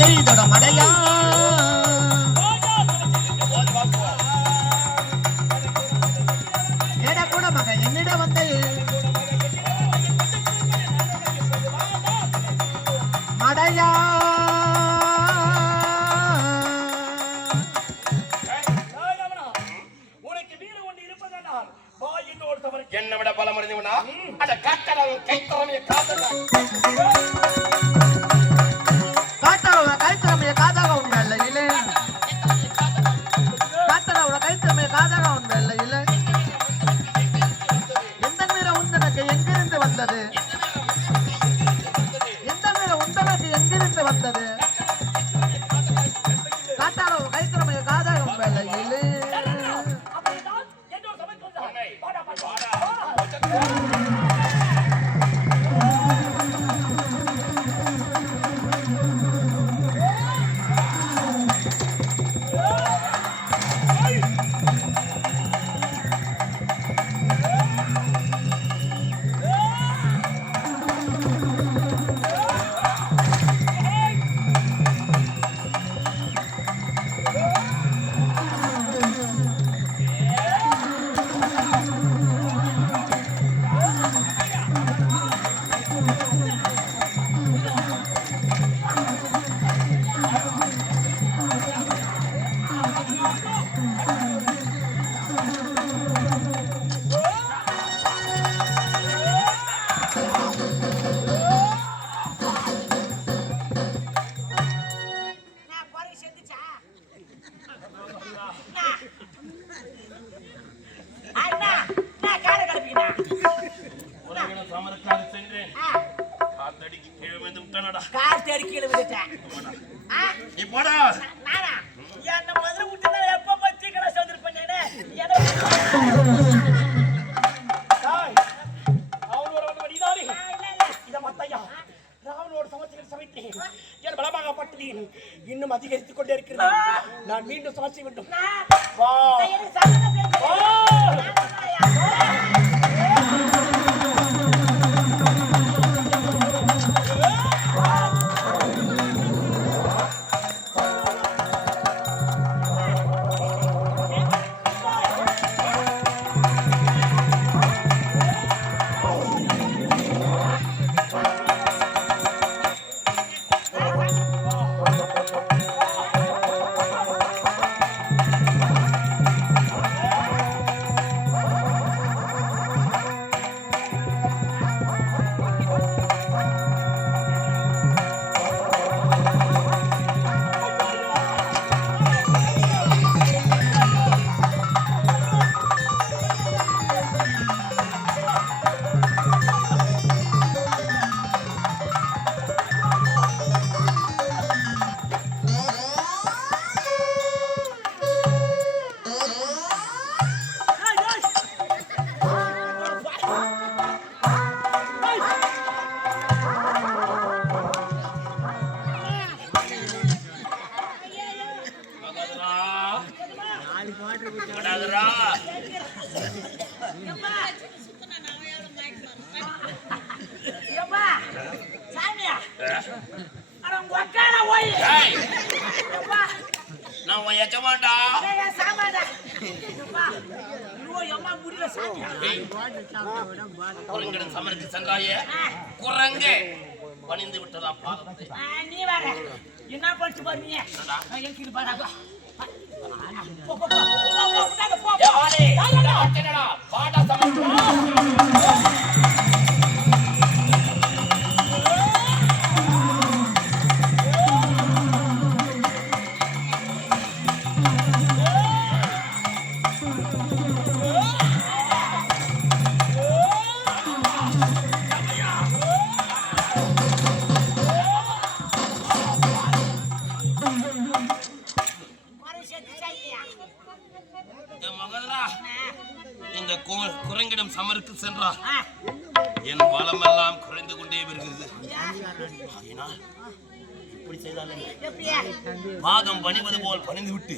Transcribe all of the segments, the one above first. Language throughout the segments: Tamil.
செய்தட மடையா ஏடா கூட மக என்னிட வந்து மடையா என்ன விட பலம் அறிந்தவனா அந்த காட்டளவு கைத்தரமைய காட்டளவு கைத்தரமைய காதாக உண்மை இல்லை காட்டளவு கைத்தரமைய காதாக உண்மை இல்லை எந்த மீற உந்தனக்கு எங்கிருந்து வந்தது எந்த மீற உந்தனக்கு எங்கிருந்து வந்தது காட்டளவு கைத்தரமைய காதாக உண்மை இல்லை இன்னும் அதிகரித்துக் கொண்டே இருக்கிறது. நான் மீண்டும் சமைச்சு வேண்டும். சமருக்கு சங்காய குரங்கு பணிந்து விட்டதா பாதத்தை நீ வேற என்ன பண்ணிட்டு போறீங்க என்கிட்ட பாராங்க பாடா சமருக்கு குரங்கிடம் சமருக்கு சென்றார். என் பலமெல்லாம் குறைந்து கொண்டே வருகிறது. இப்படி செய்தால் பாதம் பணிவது போல் பணிந்து விட்டு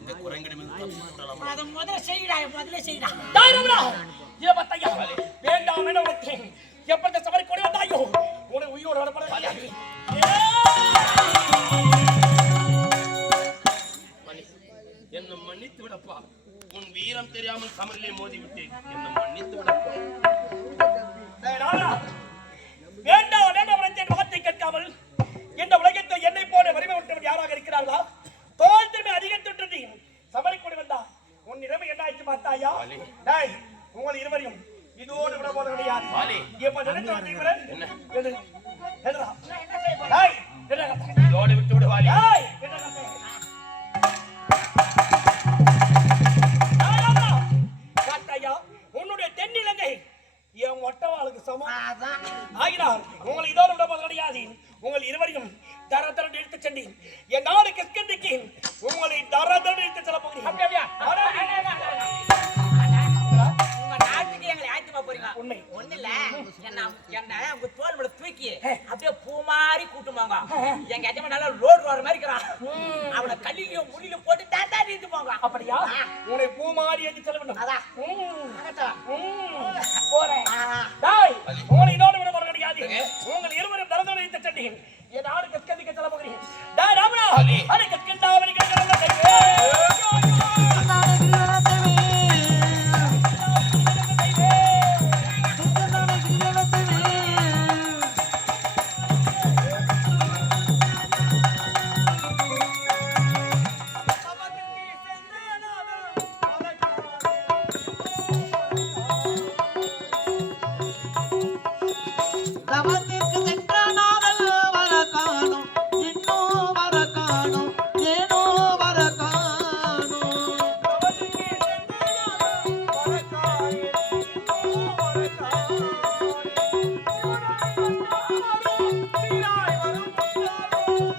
இந்த குரங்கிடம் வேண்டாம் எப்படி சமரி கொண்டு வந்தாயோ உன உயிரோடு அறியாமல் சமரிலே மோதி விட்டேன். என்ன மன்னித்து விடப்போ. வேண்டாம் வேண்டாம் என் வார்த்தை கேட்காமல் இந்த உலகத்தில் என்னை போல வறுமை விட்டவன் யாராக இருக்கிறார்களா? தோல் திறமை அதிகரித்து சமரை கொண்டு வந்தா உன் நிலைமை என்ன ஆயிடுச்சு பார்த்தாயா? டேய், உங்கள் இருவரையும் இதோடு விட போது கிடையாது. இப்ப நினைச்சு வந்தீங்களே என்ன? என்னடா? டேய், என்னடா? இதோடு விட்டு விடு வாலி. டேய், என்னடா? பார்த்தாயா, உன்னுடைய தென்னிலங்கை என் ஒட்டவாளுக்கு சமம். ஆகினால் உங்களை இதோடு விட போது கிடையாது. உங்கள் இருவரையும் தரதரன் எடுத்து சென்று என் நாடு கிஷ்கிந்தைக்கு உங்களை தரதரன் எடுத்து செல்ல போகிறேன். உங்க நாட்டுக்கு எங்களை ஆயத்தமா போறீங்க. உண்மை ஒண்ணு இல்ல, என்ன உங்க தோல் மேல தூக்கி அப்படியே பூ மாதிரி கூட்டுமாங்க. எங்க எஜமா நல்லா ரோடு ரோடு மாதிரி இருக்கிறான். அவனை கல்லிலையும் முள்ளிலும் போட்டு தாத்தா நீட்டு போங்க. அப்படியா? உன்னை பூ மாதிரி எடுத்து செல்ல வேண்டும். அதான் போறேன். டேய், உங்களை இதோடு விட போது கிடையாது. உங்கள் இருவரும் தரதரன் எடுத்து சென்று என் நாடு கிஷ்கிந்தைக்கு செல்ல போகிறேன். டேய் ராமனா, அட கிஷ்கிந்தாவனி கிஷ்கிந்தா தவத்திற்கு சென்ற நாதல் வர காணும், இன்னும் வர காணும், ஏனோ வர காணும்.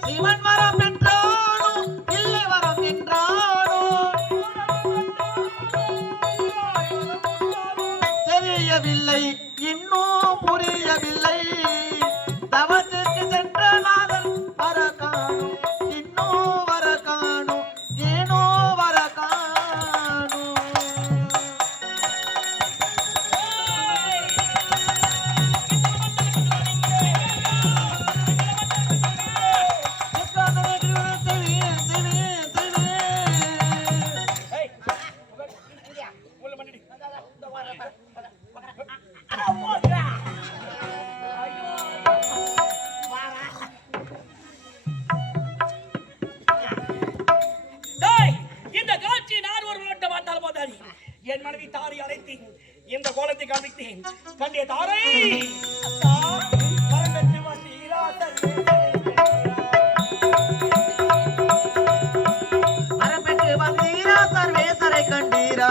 சிவன் வரம் என்றானோ இல்லை வரம் என்றானோ தெரியவில்லை, இன்னும் புரியவில்லை. தவத்திற்கு சென்ற நாதன் வர காணும், இன்னும் வர காணும், ஏனோ வர காணும். ஏய், உள்ள பண்ணிடு. டேய், இந்த காட்சி நான் ஒரு நோட்ட பார்த்தால் போதாது. என் மனைவி தாரை அழைத்து இந்த கோலத்தை காண்பித்தேன். கண்டிய தாரை, அத்தா, பரம்பெற்று வந்தீரா மரப்பெற்று வந்தீரா சர்வேசரை கண்டீரா,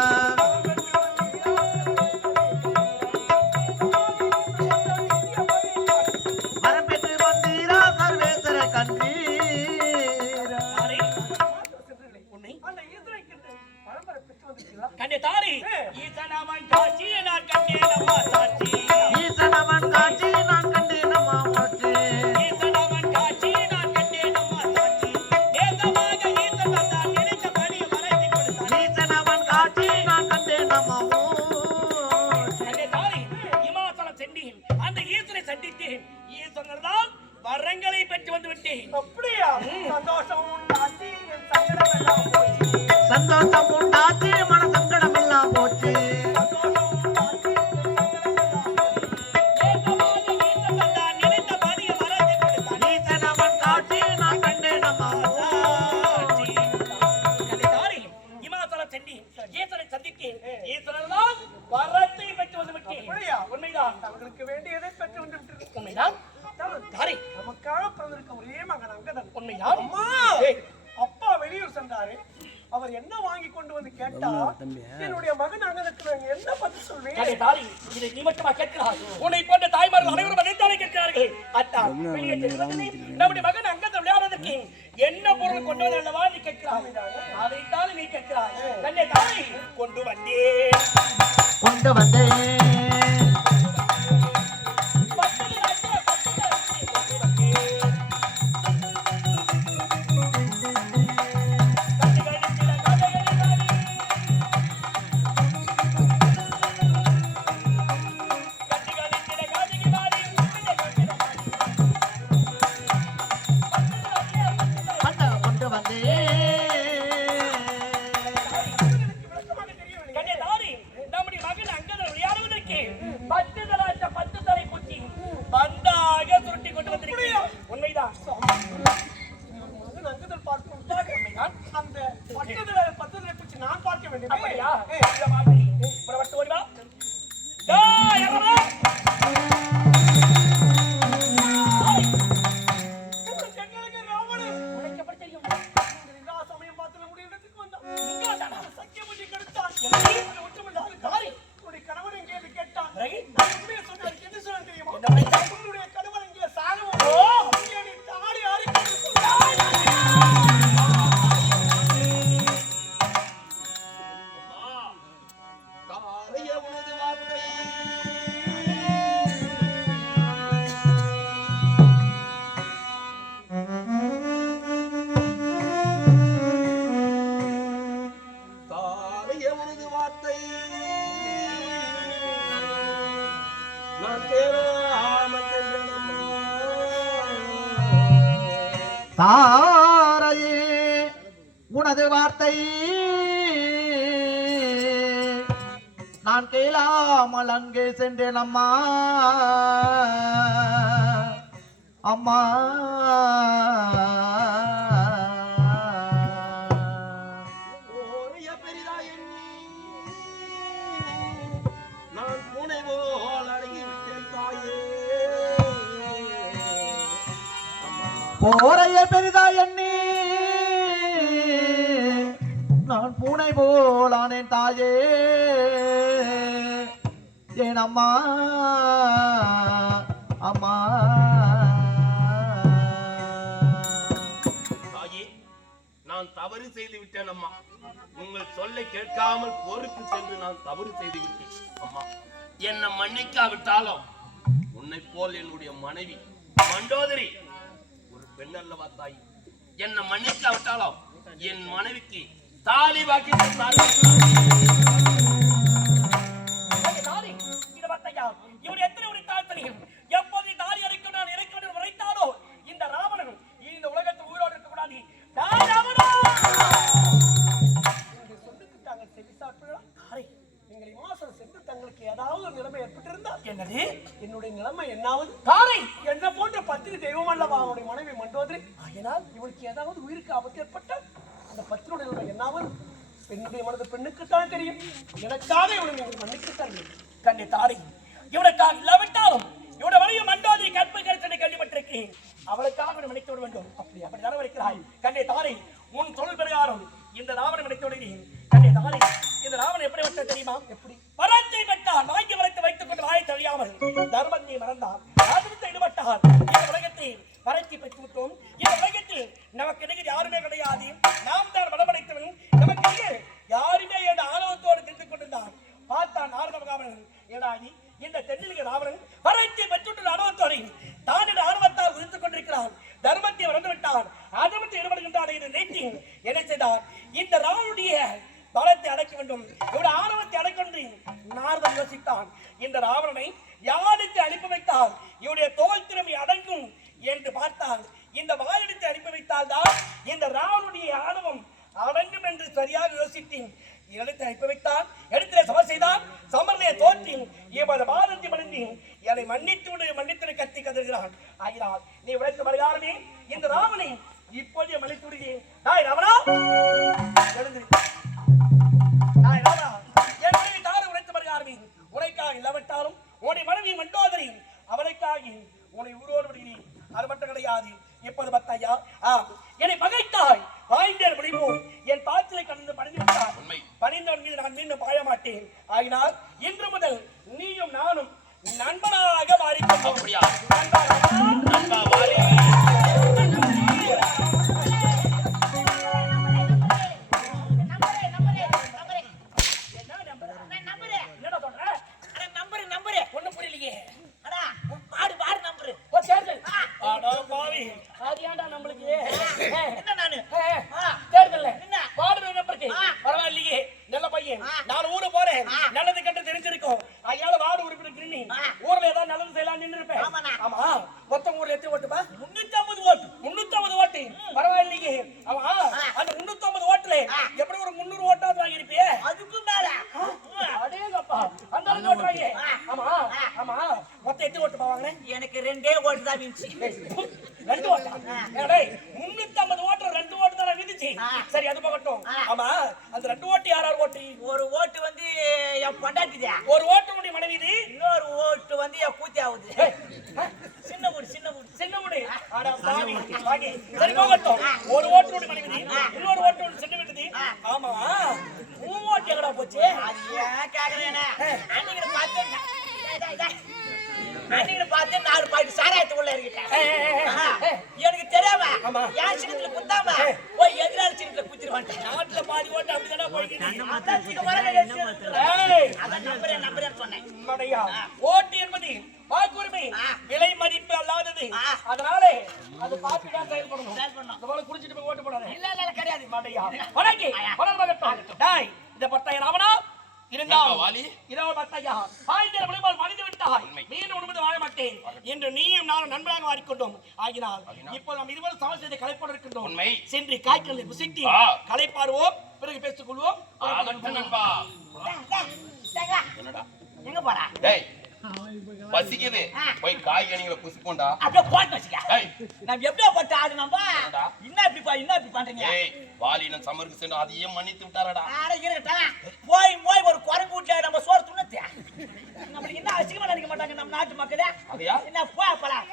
மரப்பெற்று வந்தீரா சர்வேசரை கண்டீரா. தாரை, உன்னை கண்டிய தாரை, ஈசனவன் காட்சி நான் கண்டேன் அம்மா சாட்சி. ஈசனவன் காட்சி நான் கண்டேன் அம்மா சாட்சி. ஈசனவன் காட்சி நான் கண்டேன் அம்மா சாட்சி. ஏகமாக ஈசன் வந்தான், நினைத்தபடி மறைத்து கொடுத்தான். ஈசனவன் காட்சி நான் கண்டேன் அம்மா சாட்சி. கண்டிய தாரை, இமாச்சலம் சென்றேன். அந்த ஈசனை சந்தித்தேன். ஈசனர்தான் வரங்களை பெற்று வந்து விட்டேன். அப்படியா? சந்தோஷம் உண்டாச்சு, என் சங்கடம் எல்லாம் போச்சு. சந்தோஷம் உண்டாச்சு, மன சங்கடம் எல்லாம் போச்சு. ஈசனவன் காட்சி நான் கண்டேன் அம்மா சாட்சி. அவர்களுக்கு வேண்டியதை பெற்று வந்து விட்டு உண்மைதான். நமக்காக பிறந்திருக்க ஒரே மகன் அங்கதான். உண்மைதான். அப்பா வெளியூர் சென்றாரு. அவர் என்ன வாங்கி கொண்டு வந்து கேட்டா, என்னுடைய மகன் அங்கனுக்கு நான் என்ன பதில் சொல்வேன்? இதை நீ மட்டுமா கேட்கிறாய்? உன்னை போன்ற தாய்மார்கள் அனைவரும் அதைத்தானே கேட்கிறார்கள். அத்தா, வெளியே செல்வதில்லை. நம்முடைய மகன் அங்கத்தை விளையாடுவதற்கு என்ன பொருள் கொண்டு வந்து அல்லவா நீ கேட்கிறாய்? அதைத்தானே நீ கேட்கிறாய். கண்ணே தாய், கொண்டு வந்தேன். கொண்டு வந்தேன். கொண்டு வந்தேன். கண்ணே தாய், தாரையே உனது வார்த்தை நான் கேளாமல் அங்கே சென்றேன் அம்மா அம்மா ஓரைய பெரிதா எண்ணி நான் பூனை போல் அடங்கி விட்டேன் தாயே. போரைய பெரிதா எண்ணி நான் பூனை போலானேன் தாயே என் அம்மா அம்மா தாயே, நான் தவறு செய்து விட்டேன் அம்மா. உங்கள் சொல்லை கேட்காமல் போருக்கு சென்று நான் தவறு செய்து விட்டேன் அம்மா. என்னை மன்னிக்காவிட்டாலும் உன்னை போல் என்னுடைய மனைவி மண்டோதரி ஒரு பெண் அல்லவா தாய். என்னை மன்னிக்காவிட்டாலும் என் மனைவிக்கு தாலி வாக்கி இவர் எத்தனை ஒரு தாய் தெரியும். எப்போது தாலி அரைக்க நான் இறக்க வேண்டும் உரைத்தாலோ இந்த ராவணன் இந்த உலகத்தில் உயிரோடு இருக்கக்கூடாது. தங்களுக்கு ஏதாவது ஒரு நிலைமை ஏற்பட்டிருந்தால் என்னது என்னுடைய நிலைமை என்னாவது தாரை என்ன போன்ற பத்திரி தெய்வம் அல்லவா அவனுடைய மனைவி மண்டோதரி. அதனால் இவளுக்கு ஏதாவது உயிருக்கு ஆபத்து ஏற்பட்டால் அந்த பத்திரியுடைய நிலைமை என்னாவது பெண்ணுடைய மனது பெண்ணுக்குத்தான் தெரியும். எனக்காக இவனை நீங்கள் மன்னிக்கத்தான் கண்ணே தாரை. இவனுக்காக இல்லாவிட்டாலும் இவனுடைய மனைவி மண்டோதரி கற்பை கருத்தனை கேள்விப்பட்டிருக்கேன். அவளுக்காக மன்னித்து விட வேண்டும். அப்படி தானே வைக்கிறாய் கண்ணே தாரை. உன் தொழில் பிரகாரம் இந்த ராவணன் மன்னித்து விடுகிறேன். கண்ணே தாரை, இந்த ராவணன் எப்படி வந்த தெரியுமா? எப்படி பரத்தை பெற்றார் வாங்கி வளர்த்து வைத்துக் கொண்டு வாயை தெரியாமல் தர்மத்தை மறந்தார் ராஜத்தை ஈடுபட்டார். இந்த உலகத்தை பரத்தி பெற்று விட்டோம். இந்த உலகத்தில் நமக்கு இடையே யாருமே கிடையாது. நாம் தான் வளமடைத்தவன். நமக்கு இடையே யாருமே என்ற ஆணவத்தோடு தெரிந்து கொண்டிருந்தார். பார்த்தான் நாரத மகாவணன் ஏடாகி இந்த தென்னிலிங்க ராவணன் பரத்தை பெற்றுள்ள ஆணவத்தோடு தான் ஆணவத்தால் உதித்துக் கொண்டிருக்கிறான். தர்மத்தை மறந்துவிட்டான். அதமத்தை ஈடுபடுகின்றான் என்று நினைத்து என்ன செய்தார்? இந்த ராவனுடைய பலத்தை அடக்க வேண்டும், இவருடைய ஆணவத்தை அடக்க வேண்டும். நாரதன் யோசித்தான். இந்த ராவணனை யாருக்கு அனுப்பி வைத்தால் இவருடைய தோல் திறமை அடங்கும் என்று பார்த்தால் இந்த வாயிடத்தை அனுப்பி வைத்தால் தான் இந்த ராவனுடைய ஆணவம் அடங்கும் என்று சரியாக யோசித்தேன். இடத்தை அனுப்பி வைத்தான். இடத்திலே சமர் செய்தான். சமர்லையை தோற்றின் இவன் பாரதி மனிதன் என்னை மன்னித்து கத்தி கதறுகிறான். ஆகிறாள் நீ விளைத்து வருகிறாரே இந்த ராவனை இப்போதே மன்னித்து விடுகிறேன். நாய் ராவணா எழுந்து உனக்காக இல்லாவிட்டாலும் உன்னை மனைவி மண்டோதரி அவளைக்காக உன்னை ஊரோடு விடுகிறேன். அது மட்டும் கிடையாது. இப்போது பத்தாயா என்னை பகைத்தாய் பாய்ந்தேன் முடிவோம். என் பாய்ச்சலை கடந்து பணிந்து விட்டார். பணிந்தவன் மீது நான் மீண்டும் பாய மாட்டேன். ஆகினால் இன்று முதல் நீயும் நானும் நண்பனாக மாறிக்கொண்டோம். எனக்கு 2 ஓட்டு தான் விந்துச்சு. 2 ஓட்டா? ஏடா 350 ஓட்டு 2 ஓட்டு தான் விந்துச்சு. சரி அது போகட்டும். ஆமா அந்த 2 ஓட்டு யாரார் ஓட்டு? ஒரு ஓட்டு வந்து என் பொண்டாட்டிதே. ஒரு ஓட்டு உடைய மனைவிது. இன்னொரு ஓட்டு வந்து என் பூத்தி ஆவுது. சின்ன ஊடு. ஆடா பாவி. பாவி. சரி போகட்டும். ஒரு ஓட்டு உடைய மனைவிது. இன்னொரு ஓட்டு உடைய சின்ன வீட்டுது. ஆமா. மூணு ஓட்டு எங்கடா போச்சு? அது ஏன் கேக்குறேனே? அன்னைக்கு பார்த்து 4 பாயிண்ட் சாராயத்துக்குள்ள இருக்கேன். எனக்கு தெரியாம என் சின்னத்துல குத்தாம போய் எதிராளி சின்னத்துல குத்திடுவான். நாட்டுல பாதி ஓட்டு அப்படிதானே போயிட்டு சொன்னேன். ஓட்டு என்பது வாக்குரிமை விலை மதிப்பு அல்லாதது. அதனால அது பார்த்துதான் செயல்படணும். குடிச்சிட்டு போய் ஓட்டு போடாது. இல்ல கிடையாது மாட்டையா. இந்த பத்தாய ராவணா இருந்தால் இதோ பத்தாயா பாய்ந்தர் விளைவால் மனித விட்டாய். மீண்டும் உண்மை வாழ மாட்டேன். மாட்டேன் என்று நீயும் நானும் நண்பராக மாறிக்கொண்டோம். ஆகினால் இப்போ நாம் இருவரும் சமஸ்கிருத கலைப்பாடு இருக்கின்றோம். உண்மை. சென்று காய்ச்சலை புசித்து கலைப்பாடுவோம், பிறகு பேசிக் கொள்வோம். ஆகட்டும் நண்பா. என்னடா எங்க போறா? டேய் பசிக்குது, போய் காய்கனிகளை புசிப்போண்டா. அப்படியே போட்டு வச்சுக்க. டேய் நம்ம எப்படியோ போட்டு ஆடு நம்ம என்ன இப்படி பண்றீங்க? ஏய் வாலின சமருக்கு சென்று அதையே மன்னித்து விட்டாரடா. ஆட இருக்கட்டும். போய் ஒரு குரங்கு வீட்டுல நம்ம சோறு துண்ணத்தே. நம்மளுக்கு என்ன அசிங்கமா நினைக்க மாட்டாங்க நம்ம நாட்டு மக்களே. அதையா? என்ன போலாம்